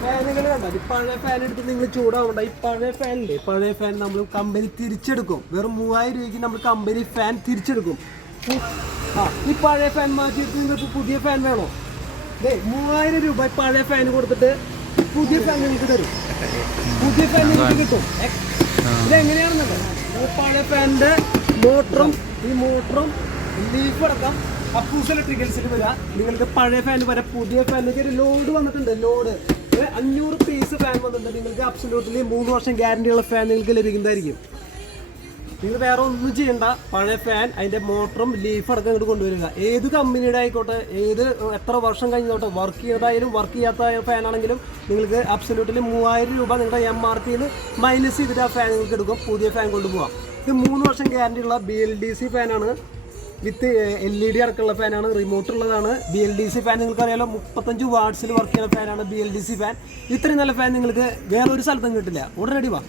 ഫാനുകൾ കണ്ട ഈ പഴയ ഫാൻ എടുത്ത് നിങ്ങൾ ചൂടാവണ്ട ഈ പഴയ ഫാനില്ലേ പഴയ ഫാൻ നമ്മൾ കമ്പനി തിരിച്ചെടുക്കും വെറും മൂവായിരം രൂപയ്ക്ക് നമ്മൾ കമ്പനി ഫാൻ തിരിച്ചെടുക്കും ആ ഈ പഴയ ഫാൻ മാറ്റിയിട്ട് നിങ്ങൾക്ക് പുതിയ ഫാൻ വേണോ ദേ മൂവായിരം രൂപ പഴയ ഫാൻ കൊടുത്തിട്ട് പുതിയ ഫാൻ നിങ്ങൾക്ക് തരും പുതിയ ഫാൻ നിങ്ങൾക്ക് കിട്ടും ഇതെങ്ങനെയാണെന്നല്ല പഴയ ഫാനിന്റെ മോട്ടറും ഈ മോട്ടറും ലീഫ് അടക്കം അപ്പൂസ് ഇലക്ട്രിക്കൽസിൽ വരാം. നിങ്ങൾക്ക് പഴയ ഫാൻ വരെ പുതിയ ഫാനിലേക്ക് ഒരു ലോഡ് വന്നിട്ടുണ്ട് ലോഡ് അഞ്ഞൂറ് പീസ് ഫാൻ വന്നിട്ടുണ്ട്. നിങ്ങൾക്ക് അബ്സലൂട്ടിലി മൂന്ന് വർഷം ഗ്യാരണ്ടി ഉള്ള ഫാൻ നിങ്ങൾക്ക് ലഭിക്കുന്നതായിരിക്കും. നിങ്ങൾ വേറെ ഒന്നും ചെയ്യണ്ട. പഴയ ഫാൻ അതിന്റെ മോട്ടറും ലീഫ് അടക്കം ഇങ്ങോട്ട് കൊണ്ടുവരിക. ഏത് കമ്പനിയുടെ ആയിക്കോട്ടെ ഏത് എത്ര വർഷം കഴിഞ്ഞോട്ടെ വർക്ക് ചെയ്തതായാലും വർക്ക് ചെയ്യാത്ത ഫാൻ ആണെങ്കിലും നിങ്ങൾക്ക് അബ്സലൂട്ടിൽ മൂവായിരം രൂപ നിങ്ങളുടെ എം ആർ പിയിൽ മൈനസ് ചെയ്തിട്ട് ആ ഫാൻ നിങ്ങൾക്ക് എടുക്കും. പുതിയ ഫാൻ കൊണ്ടുപോകാം ഇത് മൂന്ന് വർഷം ഗ്യാരണ്ടിയുള്ള ബി എൽ ഡി സി ഫാനാണ് വിത്ത് എൽ ഇ ഡി അടക്കമുള്ള ഫാനാണ് റിമോട്ട് ഉള്ളതാണ്. B L D C fan നിങ്ങൾക്ക് അറിയാലോ മുപ്പത്തഞ്ച് വാട്ട്സിൽ വർക്ക് ചെയ്യുന്ന ഫാനാണ് B L D C fan ഇത്രയും നല്ല ഫാൻ നിങ്ങൾക്ക് വേറൊരു സ്ഥലത്തും കിട്ടില്ല. ഉടനടി വാ.